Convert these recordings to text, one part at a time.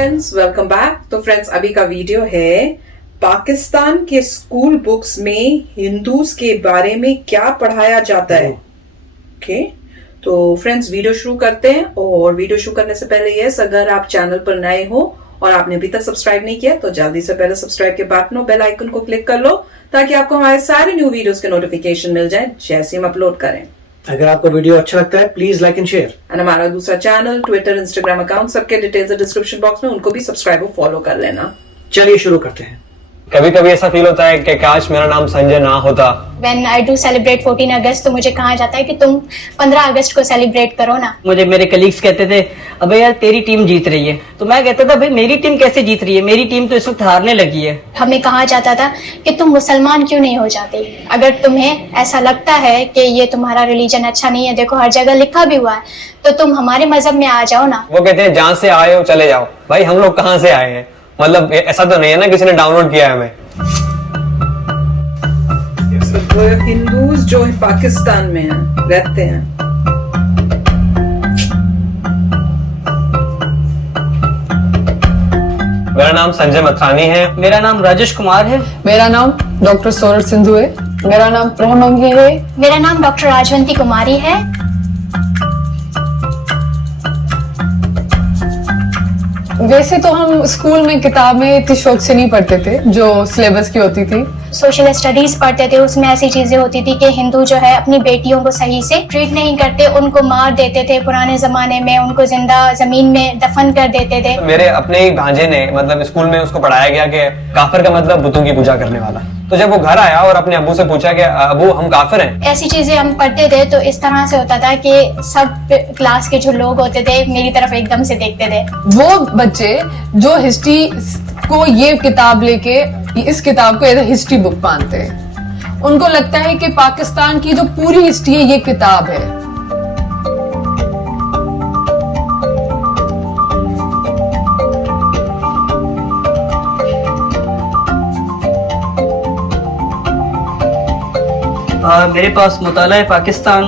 Friends, welcome back. तो friends, अभी का वीडियो है पाकिस्तान के स्कूल बुक्स में हिंदूज के बारे में क्या पढ़ाया जाता है। ओके, तो फ्रेंड्स वीडियो शुरू करते हैं। और वीडियो शुरू करने से पहले यस, अगर आप चैनल पर नए हो और आपने अभी तक सब्सक्राइब नहीं किया तो जल्दी से पहले सब्सक्राइब के बटन और बेल आइकन को क्लिक कर लो ताकि आपको हमारे सारे न्यू वीडियोस के नोटिफिकेशन मिल जाए जैसे हम अपलोड करें। अगर आपको वीडियो अच्छा लगता है please like and share. And हमारा दूसरा चैनल, ट्विटर, इंस्टाग्राम अकाउंट, सबके डिटेल्स डिस्क्रिप्शन बॉक्स में, उनको भी सब्सक्राइब और फॉलो कर लेना। चलिए शुरू करते हैं। कभी कभी ऐसा फील होता है कि काश मेरा नाम संजय ना होता। When I do celebrate 14 अगस्त तो मुझे कहा जाता है कि तुम 15 अगस्त को सेलिब्रेट करो ना। मुझे मेरे कलीग्स कहते थे अबे यार तेरी टीम जीत रही है, तो मैं कहता था भाई मेरी टीम कैसे जीत रही है, मेरी टीम तो इस वक्त हारने लगी है। हमें कहा जाता था कि तुम मुसलमान क्यों नहीं हो जाते, अगर तुम्हें ऐसा लगता है कि ये तुम्हारा रिलीजन अच्छा नहीं है, देखो हर जगह लिखा भी हुआ है, तो तुम हमारे मजहब में आ जाओ ना। वो कहते हैं जहाँ से आए हो चले जाओ। भाई हम लोग कहाँ से आए हैं, मतलब ऐसा तो नहीं है ना किसी ने डाउनलोड किया है हमें। वो हिंदूज जो पाकिस्तान में हैं, रहते हैं। मेरा नाम संजय मथानी है। मेरा नाम राजेश कुमार है। मेरा नाम डॉक्टर सौरभ सिंधु है। मेरा नाम प्रहमंगी है। मेरा नाम डॉक्टर राजवंती कुमारी है। वैसे तो हम स्कूल में किताबें इतनी शौक से नहीं पढ़ते थे जो सिलेबस की होती थी। सोशल स्टडीज पढ़ते थे, उसमें ऐसी चीजें होती थी कि हिंदू जो है अपनी बेटियों को सही से ट्रीट नहीं करते, उनको मार देते थे, पुराने जमाने में उनको जिंदा जमीन में दफन कर देते थे। मेरे अपने ही भांजे ने मतलब स्कूल में उसको पढ़ाया गया कि काफिर का मतलब बुतों की पूजा करने वाला। तो जब वो घर आया और अपने अब्बू से पूछा कि अब्बू हम काफिर हैं, ऐसी चीजें हम पढ़ते थे तो इस तरह से होता था कि सब क्लास के जो लोग होते थे मेरी तरफ एकदम से देखते थे। वो बच्चे जो हिस्ट्री को ये किताब लेके इस किताब को एज ए हिस्ट्री बुक मानते हैं, उनको लगता है कि पाकिस्तान की जो पूरी हिस्ट्री है ये किताब है। मेरे पास मुताला पाकिस्तान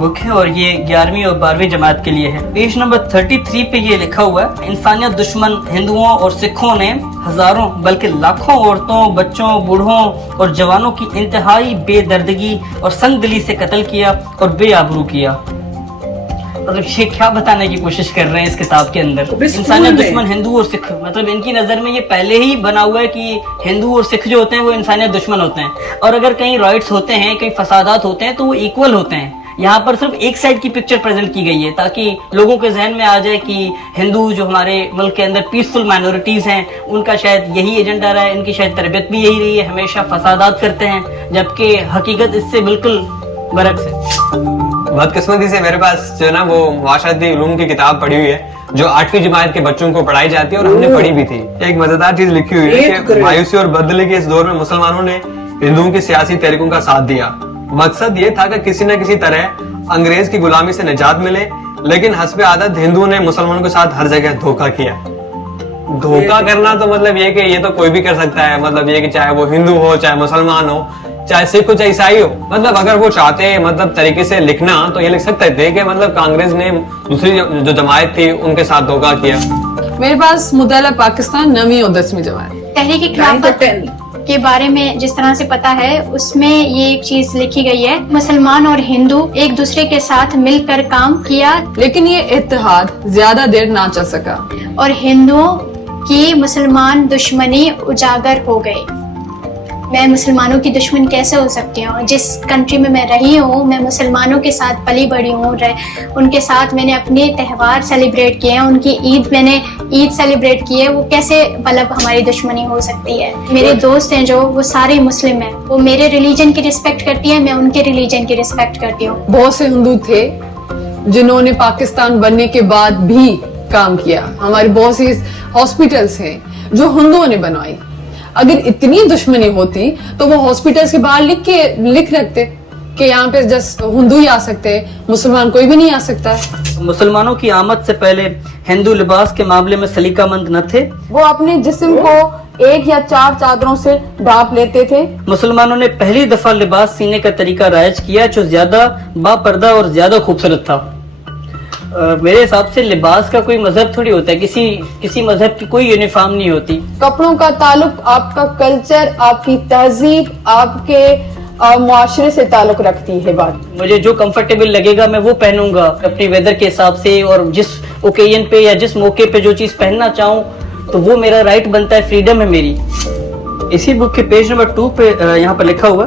बुक है और ये 11वीं और 12वीं जमात के लिए है। पेज नंबर 33 पे ये लिखा हुआ है, इंसानियत दुश्मन हिंदुओं और सिखों ने हजारों बल्कि लाखों औरतों, बच्चों, बूढ़ों और जवानों की इंतहाई बेदर्दगी और संगदिली से कत्ल किया और बेआबरू किया। मतलब ये क्या बताने की कोशिश कर रहे हैं इस किताब के अंदर। इंसानियत दुश्मन हिंदू और सिख, मतलब इनकी नजर में ये पहले ही बना हुआ है कि हिंदू और सिख जो होते हैं वो इंसानियत दुश्मन होते हैं, और अगर कहीं राइट्स होते हैं, कहीं फसादात होते हैं तो वो इक्वल होते हैं। यहाँ पर सिर्फ एक साइड की पिक्चर प्रेजेंट की गई है ताकि लोगों के जहन में आ जाए कि हिंदू जो हमारे मुल्क के अंदर पीसफुल माइनॉरिटीज हैं, उनका शायद यही एजेंडा रहा है, इनकी शायद तरबियत भी यही रही है, हमेशा फसादात करते हैं, जबकि हकीकत इससे बिल्कुल बरक्स है। बदकिस्मती से मेरे पास जो है ना वो माशराती उलूम की किताब पढ़ी हुई है जो 8वीं जमात के बच्चों को पढ़ाई जाती है और हमने पढ़ी भी थी। एक मजेदार चीज लिखी हुई है कि मायूसी और बदले के इस दौर में मुसलमानों ने हिंदुओं की सियासी तहरीकों का साथ दिया। मकसद ये था कि किसी न किसी तरह अंग्रेज की गुलामी से निजात मिले, लेकिन हस्बे आदत हिंदुओं ने मुसलमानों के साथ हर जगह धोखा किया। धोखा करना तो मतलब ये कि ये तो कोई भी कर सकता है, मतलब ये कि चाहे वो हिंदू हो, चाहे मुसलमान हो, चाहे सिख हो, चाहे ईसाई हो। मतलब अगर वो चाहते मतलब तरीके से लिखना तो ये लिख सकते थे कि मतलब कांग्रेस ने दूसरी जो जमात थी उनके साथ धोखा किया। मेरे पास मुताला पाकिस्तान 9वीं और 10वीं जमात। तहरीक खिलाफत के बारे में जिस तरह से पता है उसमें ये एक चीज लिखी गई है, मुसलमान और हिंदू एक दूसरे के साथ मिलकर काम किया, लेकिन ये इत्तेहाद ज्यादा देर ना चल सका और हिंदुओं की मुसलमान दुश्मनी उजागर हो गई। मैं मुसलमानों की दुश्मन कैसे हो सकती हूँ? जिस कंट्री में मैं रही हूँ, मैं मुसलमानों के साथ पली बड़ी हूँ, उनके साथ मैंने अपने त्यौहार सेलिब्रेट किए हैं, उनकी मैंने ईद सेलिब्रेट की है, वो कैसे मतलब हमारी दुश्मनी हो सकती है? मेरे दोस्त हैं जो वो सारे मुस्लिम हैं, वो मेरे रिलीजन की रिस्पेक्ट करती है, मैं उनके रिलीजन की रिस्पेक्ट करती हूँ। बहुत से हिंदू थे जिन्होंने पाकिस्तान बनने के बाद भी काम किया। हमारे बहुत सी हॉस्पिटल्स हैं जो हिंदुओं ने बनवाई। अगर इतनी दुश्मनी होती तो वो हॉस्पिटल्स के बाहर लिख रखते कि यहाँ पे जस्ट हिंदू ही आ सकते हैं, मुसलमान कोई भी नहीं आ सकता है। मुसलमानों की आमद से पहले हिंदू लिबास के मामले में सलीकामंद न थे। वो अपने जिस्म को 1 या 4 चादरों से ढांप लेते थे। मुसलमानों ने पहली दफा लिबास सीने का तरीका राइज किया जो ज्यादा बापर्दा और ज्यादा खूबसूरत था। मेरे हिसाब से लिबास का कोई मजहब थोड़ी होता है, किसी मजहब की कोई यूनिफॉर्म नहीं होती। कपड़ों का ताल्लुक आपका कल्चर, आपकी तहजीब, आपके मुआशरे से ताल्लुक रखती है बात। मुझे जो कंफर्टेबल लगेगा मैं वो पहनूंगा अपने वेदर के हिसाब से, और जिस ओकेजन पे या जिस मौके पे जो चीज पहनना चाहूँ तो वो मेरा राइट बनता है, फ्रीडम है मेरी। इसी बुक के पेज नंबर 2 पे यहाँ पर लिखा हुआ,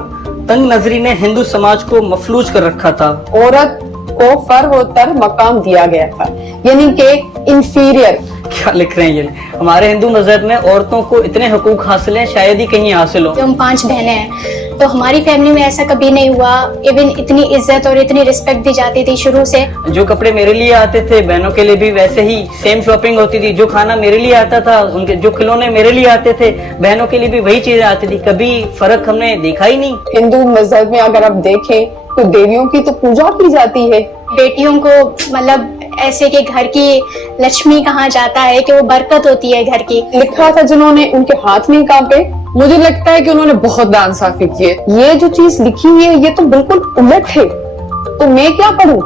तंग नजरी ने हिंदू समाज को मफलूज कर रखा था। औरत को फर्वोत्तर मकाम दिया गया था, यानी कि इंफीरियर। क्या लिख रहे हैं ये? हमारे हिंदू मजहब में औरतों को इतने हुकूक हासिल हैं, शायद ही कहीं हासिल हो। हम 5 बहनें हैं, तो हमारी फैमिली में ऐसा कभी नहीं हुआ। इवन इतनी इज्जत और इतनी रिस्पेक्ट दी जाती थी शुरू से। जो कपड़े मेरे लिए आते थे बहनों के लिए भी वैसे ही सेम शॉपिंग होती थी। जो खाना मेरे लिए आता था, उनके जो खिलौने मेरे लिए आते थे, बहनों के लिए भी वही चीजें आती थी। कभी फर्क हमने देखा ही नहीं। हिंदू मजहब में अगर आप देखें तो देवियों की तो पूजा की जाती है। बेटियों को मतलब ऐसे कि घर की लक्ष्मी कहा जाता है कि वो बरकत होती है घर की। लिखा था जिन्होंने, उनके हाथ नहीं कांपे। मुझे लगता है कि उन्होंने बहुत दान साफी किए। ये जो चीज लिखी हुई है ये तो बिल्कुल उलट है। तो मैं क्या पढ़ूं?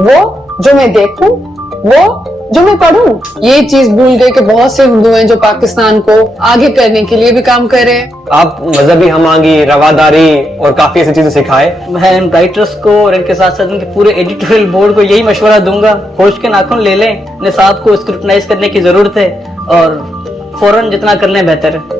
वो जो मैं देखूं, वो जो मैं पढ़ूं। ये चीज भूल गए कि बहुत से हिंदू हैं जो पाकिस्तान को आगे करने के लिए भी काम कर रहे हैं। आप मजहबी हमागी, रवादारी और काफी ऐसी चीजें सिखाए। मैं इन राइटर्स को और इनके साथ साथ इनके पूरे एडिटोरियल बोर्ड को यही मशवरा दूंगा, होश के नाखून ले लें, निसाब को स्क्रूटनाइज करने की जरूरत है और फौरन जितना कर लें बेहतर है।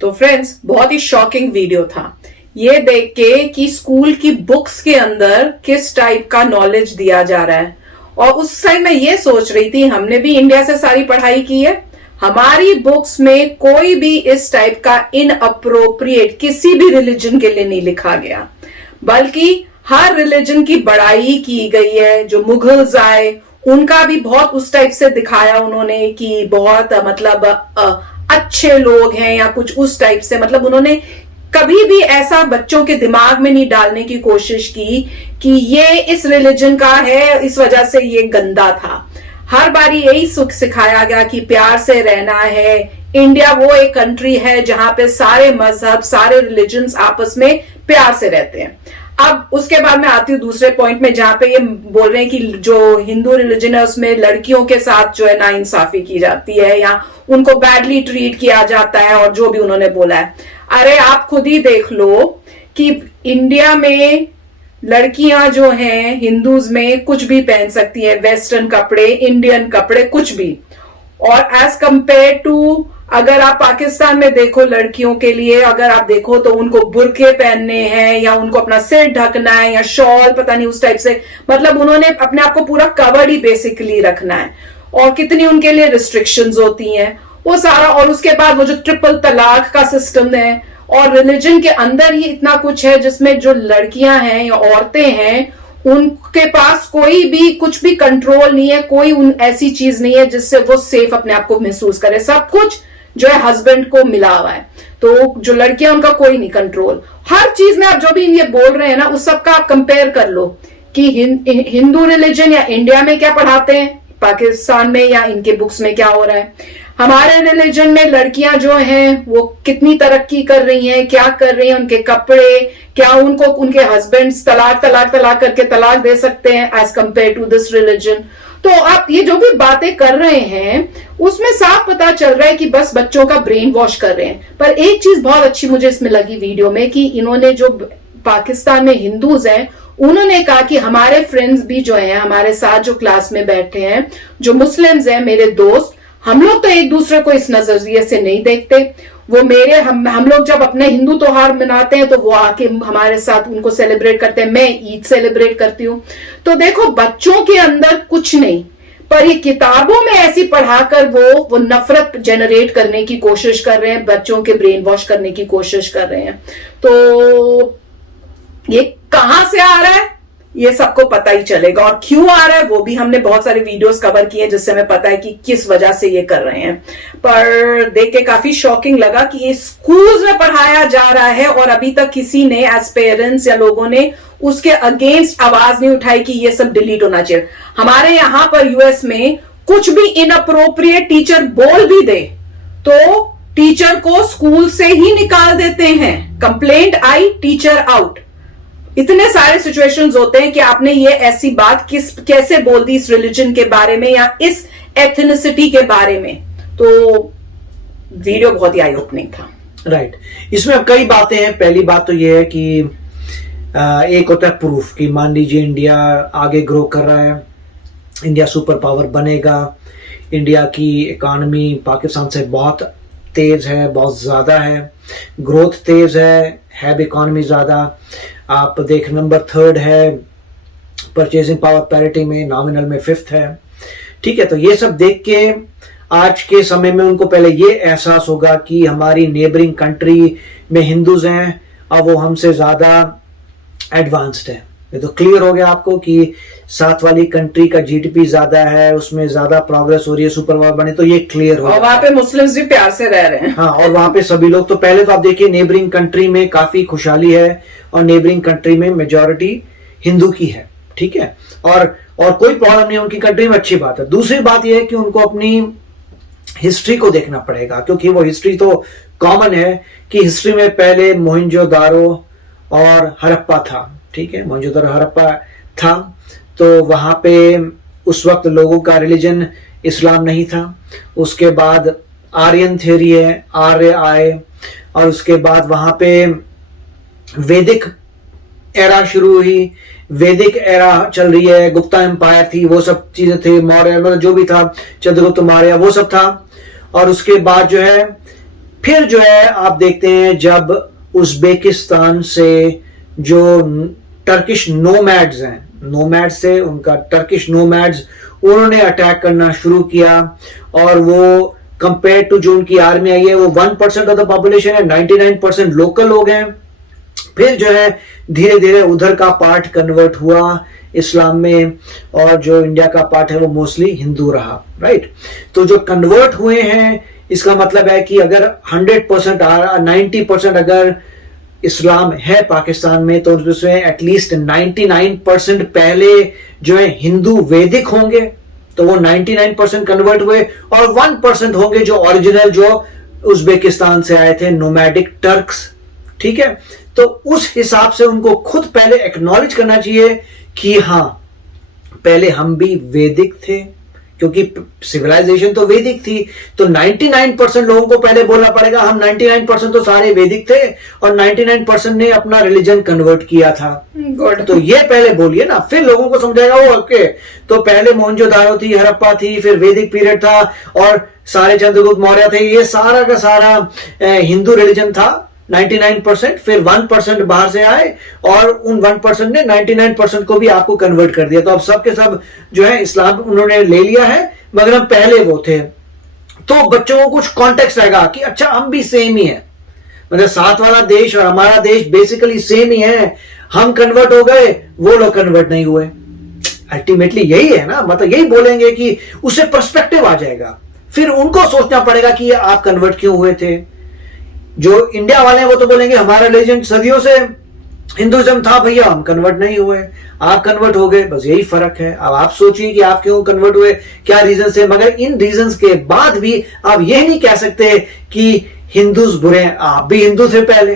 तो फ्रेंड्स, बहुत ही शॉकिंग वीडियो था ये देख के कि स्कूल की बुक्स के अंदर किस टाइप का नॉलेज दिया जा रहा है। और उस टाइम मैं ये सोच रही थी, हमने भी इंडिया से सारी पढ़ाई की है, हमारी बुक्स में कोई भी इस टाइप का इनअप्रोप्रिएट किसी भी रिलीजन के लिए नहीं लिखा गया, बल्कि हर रिलीजन की बड़ाई की गई है। जो मुगल्स आए उनका भी बहुत उस टाइप से दिखाया उन्होंने कि बहुत मतलब अच्छे लोग हैं या कुछ उस टाइप से। मतलब उन्होंने कभी भी ऐसा बच्चों के दिमाग में नहीं डालने की कोशिश की कि ये इस रिलीजन का है इस वजह से ये गंदा था। हर बारी यही सुख सिखाया गया कि प्यार से रहना है। इंडिया वो एक कंट्री है जहां पे सारे मजहब, सारे रिलीजन्स आपस में प्यार से रहते हैं। अब उसके बाद मैं आती हूँ दूसरे पॉइंट में, जहां पे ये बोल रहे हैं कि जो हिंदू रिलीजन है उसमें लड़कियों के साथ जो है नाइंसाफी की जाती है या उनको बैडली ट्रीट किया जाता है, और जो भी उन्होंने बोला है। अरे आप खुद ही देख लो कि इंडिया में लड़कियां जो हैं हिंदूज में कुछ भी पहन सकती हैं, वेस्टर्न कपड़े, इंडियन कपड़े, कुछ भी। और एज कंपेयर टू अगर आप पाकिस्तान में देखो, लड़कियों के लिए अगर आप देखो तो उनको बुरके पहनने हैं या उनको अपना सिर ढकना है या शॉल, पता नहीं उस टाइप से। मतलब उन्होंने अपने आप को पूरा कवर्ड ही बेसिकली रखना है। और कितनी उनके लिए रिस्ट्रिक्शंस होती हैं वो सारा। और उसके बाद वो जो ट्रिपल तलाक का सिस्टम है, और रिलीजन के अंदर ही इतना कुछ है जिसमें जो लड़कियां हैं या औरतें हैं उनके पास कोई भी कुछ भी कंट्रोल नहीं है, कोई ऐसी चीज नहीं है जिससे वो सेफ अपने आप को महसूस करे। सब कुछ जो है हस्बैंड को मिला हुआ है। तो जो लड़कियां उनका कोई नहीं कंट्रोल। हर चीज में आप जो भी ये बोल रहे हैं ना उस सबका आप कंपेयर कर लो कि हिंदू रिलीजन या इंडिया में क्या पढ़ाते हैं, पाकिस्तान में या इनके बुक्स में क्या हो रहा है। हमारे रिलीजन में लड़कियां जो हैं वो कितनी तरक्की कर रही हैं, क्या कर रही हैं, उनके कपड़े क्या, उनको उनके हस्बैंड्स तलाक करके तलाक दे सकते हैं as compare to this religion. तो आप ये जो भी बातें कर रहे हैं उसमें साफ पता चल रहा है कि बस बच्चों का ब्रेन वॉश कर रहे हैं। पर एक चीज बहुत अच्छी मुझे इसमें लगी वीडियो में कि इन्होंने जो पाकिस्तान में हिंदूज हैं उन्होंने कहा कि हमारे फ्रेंड्स भी जो हैं, हमारे साथ जो क्लास में बैठे हैं, जो मुस्लिम्स हैं, मेरे दोस्त, हम लोग तो एक दूसरे को इस नजरिए से नहीं देखते। वो मेरे हम लोग जब अपने हिंदू त्योहार मनाते हैं तो वो आके हमारे साथ उनको सेलिब्रेट करते हैं। मैं ईद सेलिब्रेट करती हूँ। तो देखो बच्चों के अंदर कुछ नहीं, पर ये किताबों में ऐसी पढ़ाकर वो नफरत जनरेट करने की कोशिश कर रहे हैं, बच्चों के ब्रेन वॉश करने की कोशिश कर रहे हैं। तो ये कहां से आ रहा है ये सबको पता ही चलेगा, और क्यों आ रहा है वो भी हमने बहुत सारे वीडियोस कवर किए जिससे हमें पता है कि किस वजह से ये कर रहे हैं। पर देख के काफी शॉकिंग लगा कि ये स्कूल्स में पढ़ाया जा रहा है और अभी तक किसी ने एज पेरेंट्स या लोगों ने उसके अगेंस्ट आवाज नहीं उठाई कि ये सब डिलीट होना चाहिए। हमारे यहां पर यूएस में कुछ भी इनअप्रोप्रिएट टीचर बोल भी दे तो टीचर को स्कूल से ही निकाल देते हैं। कंप्लेंट आई, टीचर आउट। इतने सारे सिचुएशंस होते हैं कि आपने ये ऐसी बात कैसे बोल दी इस रिलीजन के बारे में या इस एथनिसिटी के बारे में। तो वीडियो बहुत ही आई ओपनिंग था। राइट इसमें अब कई बातें हैं। पहली बात तो ये है कि एक होता है प्रूफ कि मान लीजिए इंडिया आगे ग्रो कर रहा है, इंडिया सुपर पावर बनेगा, इंडिया की इकॉनमी पाकिस्तान से बहुत तेज है, बहुत ज्यादा है, ग्रोथ तेज है भी इकॉनमी ज्यादा। आप देख नंबर 3 है परचेजिंग पावर पैरिटी में, नॉमिनल में 5th है। ठीक है, तो ये सब देख के आज के समय में उनको पहले ये एहसास होगा कि हमारी नेबरिंग कंट्री में हिंदूज हैं और वो हमसे ज्यादा एडवांस्ड है। ये तो क्लियर हो गया आपको कि साथ वाली कंट्री का जीडीपी ज्यादा है, उसमें ज्यादा प्रोग्रेस हो रही है, सुपर पावर बने, तो ये क्लियर हो और वहां पे मुस्लिम्स भी प्यार से रह रहे हैं। हाँ, और वहां पे सभी लोग, तो पहले तो आप देखिए नेबरिंग कंट्री में काफी खुशहाली है और नेबरिंग कंट्री में मेजॉरिटी हिंदू की है। ठीक है, और कोई प्रॉब्लम नहीं है उनकी कंट्री में, अच्छी बात है। दूसरी बात यह है कि उनको अपनी हिस्ट्री को देखना पड़ेगा, क्योंकि वो हिस्ट्री तो कॉमन है कि हिस्ट्री में पहले मोहनजोदारो और हड़प्पा था। ठीक है, मोहनजोदारो हड़प्पा था, तो वहां पे उस वक्त लोगों का रिलीजन इस्लाम नहीं था। उसके बाद आर्यन थ्योरी है, आर्य आए, और उसके बाद वहां पे वैदिक एरा शुरू हुई, वैदिक एरा चल रही है, गुप्ता एम्पायर थी, वो सब चीजें थी, मौर्य मतलब जो भी था, चंद्रगुप्त मौर्य वो सब था। और उसके बाद जो है फिर जो है आप देखते हैं जब उज्बेकिस्तान से जो टर्किश नोमैड्स हैं, नोमैड से उनका टर्किश नोमैड्स, उन्होंने अटैक करना शुरू किया, और वो कंपेयर टू जो उनकी आर्मी आई है वो 1% ऑफ द पॉपुलेशन है, 99% लोकल लोग हैं। फिर जो है धीरे धीरे उधर का पार्ट कन्वर्ट हुआ इस्लाम में, और जो इंडिया का पार्ट है वो मोस्टली हिंदू रहा। राइट, तो जो कन्वर्ट हुए हैं इसका मतलब है कि अगर 100% 90% अगर इस्लाम है पाकिस्तान में, तो उसमें एटलीस्ट 99% पहले जो है हिंदू वैदिक होंगे, तो वो 99% कन्वर्ट हुए, और 1% होंगे जो ओरिजिनल जो उज्बेकिस्तान से आए थे, नोमैडिक टर्क्स। ठीक है, तो उस हिसाब से उनको खुद पहले एक्नॉलेज करना चाहिए कि हाँ पहले हम भी वैदिक थे, क्योंकि सिविलाइजेशन तो वैदिक थी। तो 99% लोगों को पहले बोलना पड़ेगा हम 99% तो सारे वैदिक थे और 99% ने अपना रिलीजन कन्वर्ट किया था। तो ये पहले बोलिए ना, फिर लोगों को समझाएगा वो ओके, तो पहले मोहनजोदारो थी, हड़प्पा थी, फिर वैदिक पीरियड था, और सारे चंद्रगुप्त मौर्य थे, ये सारा का सारा हिंदू रिलीजन था 99%। फिर 1% बाहर से आए और उन 1% ने 99% को भी आपको कन्वर्ट कर दिया। तो अब सब के सब जो है इस्लाम उन्होंने ले लिया है, मगर हम पहले वो थे। तो बच्चों को कुछ कॉन्टेक्स्ट आएगा कि अच्छा हम भी सेम ही है, मतलब साथ वाला देश और हमारा देश बेसिकली सेम ही है, हम कन्वर्ट हो गए, वो लोग कन्वर्ट नहीं हुए। अल्टीमेटली यही है ना, मतलब यही बोलेंगे कि उससे पर्सपेक्टिव आ जाएगा। फिर उनको सोचना पड़ेगा कि आप कन्वर्ट क्यों हुए थे। जो इंडिया वाले हैं वो तो बोलेंगे हमारा रिलीजन सदियों से हिंदुइज्म था भैया, हम कन्वर्ट नहीं हुए, आप कन्वर्ट हो गए, बस यही फर्क है। अब आप सोचिए कि आप क्यों कन्वर्ट हुए, क्या रीजन से, मगर इन रीजंस के बाद भी आप यह नहीं कह सकते कि हिंदूज बुरे हैं, आप भी हिंदू थे पहले,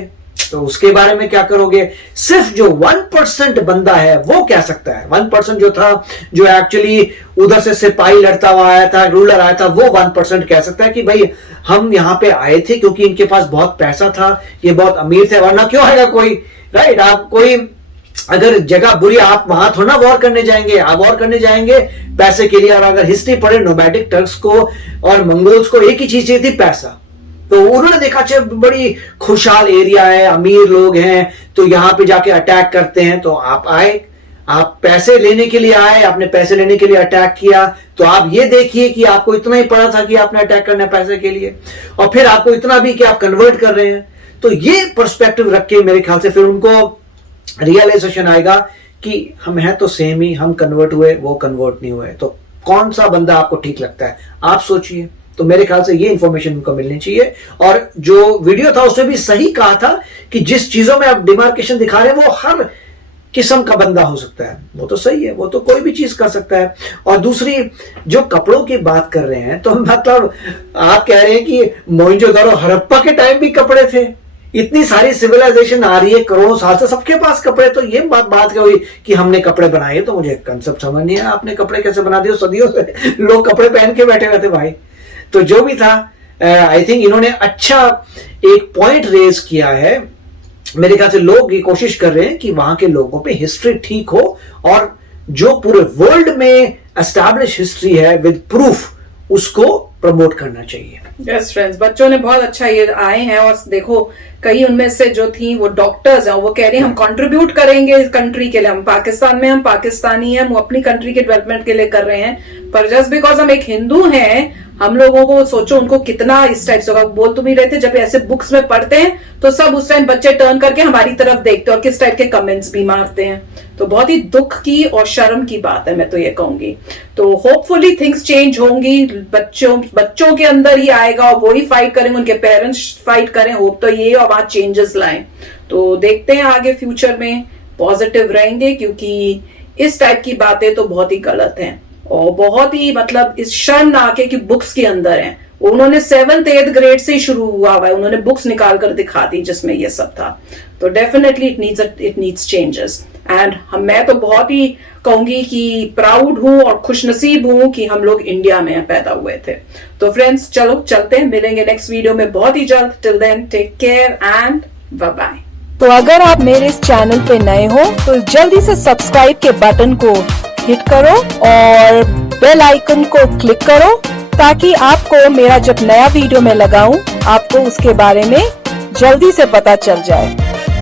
तो उसके बारे में क्या करोगे। सिर्फ जो 1% बंदा है वो कह सकता है, 1% जो था, जो एक्चुअली उधर से सिपाही लड़ता हुआ आया था, रूलर आया था, वो 1% कह सकता है कि भाई हम यहां पे आए थे क्योंकि इनके पास बहुत पैसा था, ये बहुत अमीर थे, वरना क्यों आएगा कोई। राइट, आप कोई अगर जगह बुरी, आप वहां थोड़ा वॉर करने जाएंगे, आप वॉर करने जाएंगे पैसे के लिए। और अगर हिस्ट्री पढ़े नोमैडिक टर्क्स को और मंगोल्स को एक ही चीज चाहिए थी, पैसा। तो उन्होंने देखा अच्छा बड़ी खुशहाल एरिया है, अमीर लोग हैं, तो यहां पे जाके अटैक करते हैं। तो आप आए, आप पैसे लेने के लिए आए, आपने पैसे लेने के लिए अटैक किया। तो आप ये देखिए कि आपको इतना ही पड़ा था कि आपने अटैक करना है पैसे के लिए, और फिर आपको इतना भी कि आप कन्वर्ट कर रहे हैं। तो ये पर्सपेक्टिव रख के मेरे ख्याल से फिर उनको रियलाइजेशन आएगा कि हम हैं तो सेम ही, हम कन्वर्ट हुए, वो कन्वर्ट नहीं हुए। तो कौन सा बंदा आपको ठीक लगता है, आप सोचिए। तो मेरे ख्याल से ये इंफॉर्मेशन उनको मिलनी चाहिए। और जो वीडियो था उसमें भी सही कहा था कि जिस चीजों में आप डिमार्केशन दिखा रहे हैं वो हर किस्म का बंदा हो सकता है, वो तो सही है, वो तो कोई भी चीज कर सकता है। और दूसरी जो कपड़ों की बात कर रहे हैं, तो मतलब आप कह रहे हैं कि मोहनजोदारो हड़प्पा के टाइम भी कपड़े थे, इतनी सारी सिविलाइजेशन आ रही है करोड़ों साल से, सबके पास कपड़े, तो ये बात क्या हुई कि हमने कपड़े बनाए? तो मुझे कंसेप्ट समझ नहीं है, आपने कपड़े कैसे बना दिए? सदियों से लोग कपड़े पहन के बैठे रहते भाई। तो जो भी था, आई थिंक इन्होंने अच्छा एक पॉइंट रेज किया है। मेरे ख्याल से लोग ये कोशिश कर रहे हैं कि वहां के लोगों पे हिस्ट्री ठीक हो, और जो पूरे वर्ल्ड में एस्टैब्लिश हिस्ट्री है विद प्रूफ, उसको प्रमोट करना चाहिए। यस फ्रेंड्स, बच्चों ने बहुत अच्छा ये आए हैं, और देखो कई उनमें से जो थी वो डॉक्टर्स हैं, वो कह रही हैं हम कंट्रीब्यूट करेंगे इस कंट्री के लिए, हम पाकिस्तान में, हम पाकिस्तानी हैं, हम अपनी कंट्री के डेवलपमेंट के लिए कर रहे हैं, पर जस्ट बिकॉज हम एक हिंदू हैं, हम लोगों को सोचो उनको कितना इस टाइप से बोल तुम ही रहे थे, जब ऐसे बुक्स में पढ़ते हैं तो सब उस टाइम बच्चे टर्न करके हमारी तरफ देखते हैं और किस टाइप के कमेंट्स भी मारते हैं। तो बहुत ही दुख की और शर्म की बात है, मैं तो ये कहूंगी। तो होपफुली थिंग्स चेंज होंगी, बच्चों के अंदर ही आएगा और वो ही फाइट करेंगे, उनके पेरेंट्स फाइट करें, होप तो ये और वहां चेंजेस लाएं। तो देखते हैं आगे फ्यूचर में पॉजिटिव रहेंगे, क्योंकि इस टाइप की बातें तो बहुत ही गलत हैं और बहुत ही मतलब इस शर्मनाक है कि बुक्स के अंदर हैं। उन्होंने 7th 8th ग्रेड से ही शुरू हुआ है, उन्होंने बुक्स निकाल कर दिखा दी जिसमें ये सब था। तो definitely it needs changes, and मैं तो बहुत ही कहूंगी कि प्राउड हूं और खुशनसीब हूं कि हम लोग इंडिया में पैदा हुए थे। तो फ्रेंड्स चलो चलते हैं, मिलेंगे नेक्स्ट वीडियो में बहुत ही जल्द। Till then take care and bye bye. तो अगर आप मेरे इस चैनल पे नए हो तो जल्दी से सब्सक्राइब के बटन को हिट करो और बेल आइकन को क्लिक करो, ताकि आपको मेरा जब नया वीडियो मैं लगाऊं आपको उसके बारे में जल्दी से पता चल जाए।